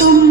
तुम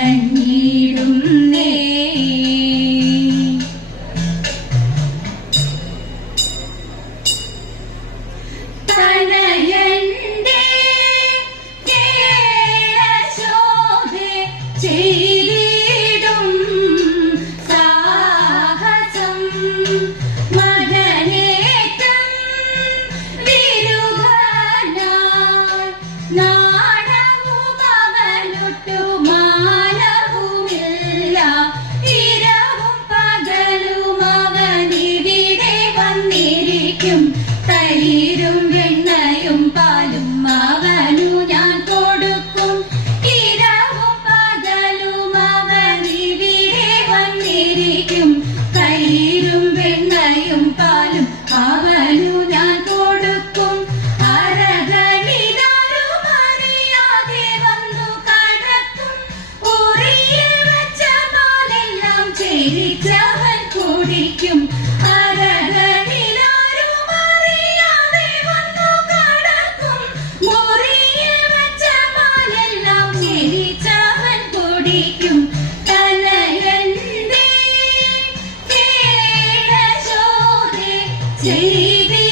വണങ്ങിടുന്നേ തനയന്റെ കേശോധെ ചെയ്തിടും സാഹസം. മകനേറ്റം വിരുദ്ധനായി Take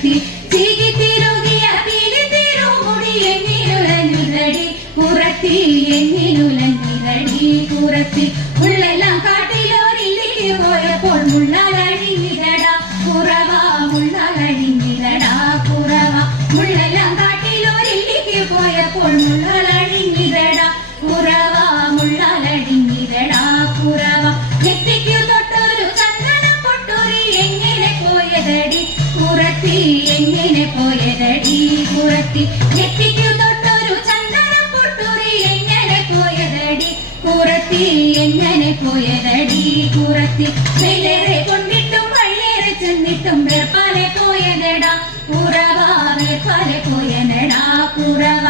Happy കുറത്തി വെയിലേറെ കൊണ്ടിട്ടും വഴിയേറെ ചെന്നിട്ടും വേർപ്പാലെ പോയനടാ കുറവ വേർപ്പാലെ പോയനടാ കുറവ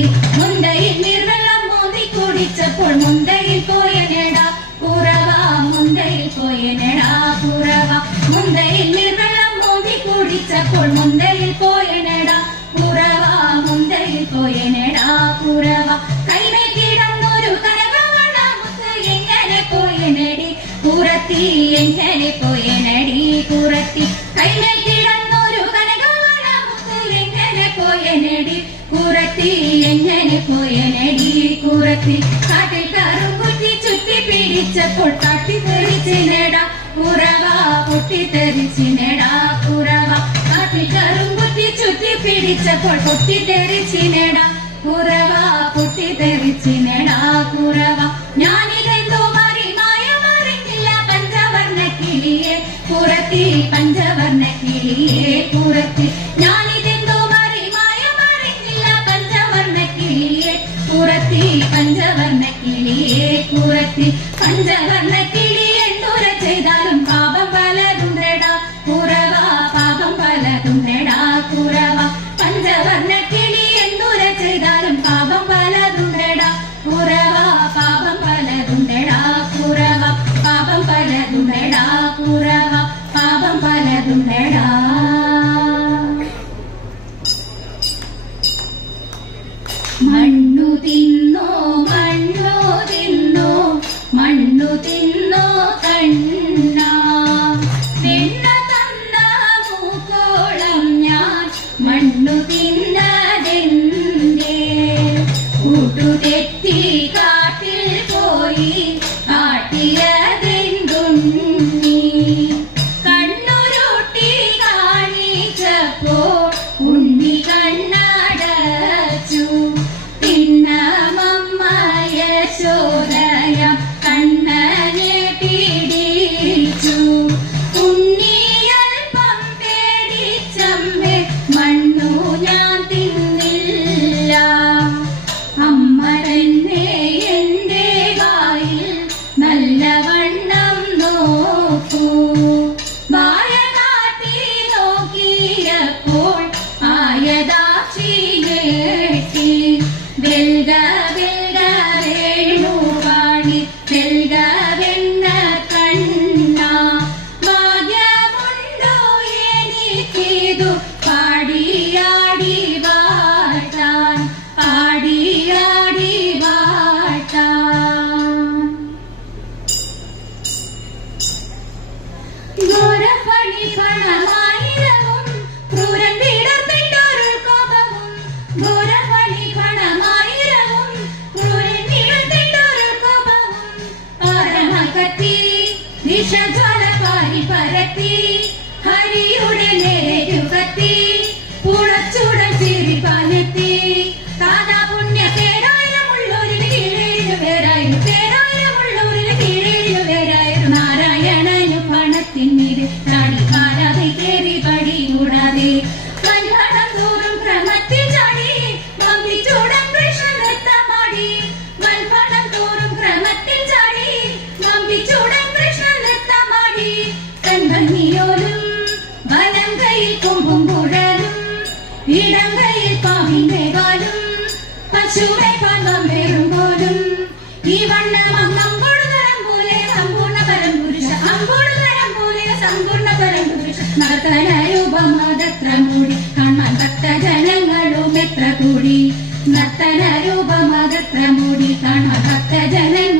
കുറത്തി മുണ്ടയിൽ നിർവെള്ളം മോന്തി കുടിച്ചപ്പോൾ മുണ്ടയിൽ പോയനടാ കുറവ മുണ്ടയിൽ പോയനടാ കുറവ മുണ്ടയിൽ നിർവെള്ളം മോന്തി കുടിച്ചപ്പോൾ മുണ്ടയിൽ പോയനടാ കുറവ മുണ്ടയിൽ പോയനടാ കുറവ കൈമേ കിടന്നൊരു കനകവളമുത്ത് എങ്ങനെ പോയനടി പുറത്തി എങ്ങനെ പോയനടി പുറത്തി കൈമേ കിടന്നൊരു കനകവളമുത്ത് എങ്ങനെ പോയനടി പോയനടി കുറത്തി കാട്ടിൽ കറുകുറ്റി ചുറ്റി പിടിച്ചപ്പോൾ തട്ടിത്തെറിച്ചിനടാ കുറവ പൊട്ടിത്തെറിച്ചിനടാ കുറവ കാട്ടിൽ കറുകുറ്റി ചുറ്റി പിടിച്ചപ്പോൾ പൊട്ടിത്തെറിച്ചിനടാ കുറവ പൊട്ടിത്തെറിച്ചിനടാ കുറവ ഞാനിതെന്തോ മറി മായമറിഞ്ഞില്ല പഞ്ചവർണ്ണ കിളിയെ പുറത്തി പഞ്ചവർണ്ണ കിളിയെ പുറത്തി ഞാനിതെന്തോ கட்டி பஞ்சவர்ண கிளி எண்ணூர செய்தாலும் பாபம் பலதுண்டடா குறவா பாபம் பலதுண்டடா குறவா பஞ்சவர்ண கிளி எண்ணூர செய்தாலும் பாபம் பலதுண்டடா குறவா பாபம் பலதுண்டடா குறவா பாபம் பலதுண்டடா குறவா பாபம் பலதுண்டடா ചെയ്തു പാടിയാടി വാഴ്ത്താൻ പാടിയാടി വാഴ്ത്താൻ ഗോരപ്പണി പണമായിരവും ക്രൂരൻ വീടത്തിട്ടൊരു കോപവും. ഗോരപ്പണി പണമായിരവും ക്രൂരൻ വീടത്തിട്ടൊരു കോപവും. പരമകത്തി വിഷജ്വല പരിപരത്തി हरी उड़ने मेरे जुगती ഭക്തജനങ്ങെത്ര കൂടി നർത്തന ഭക്തജനങ്ങൾ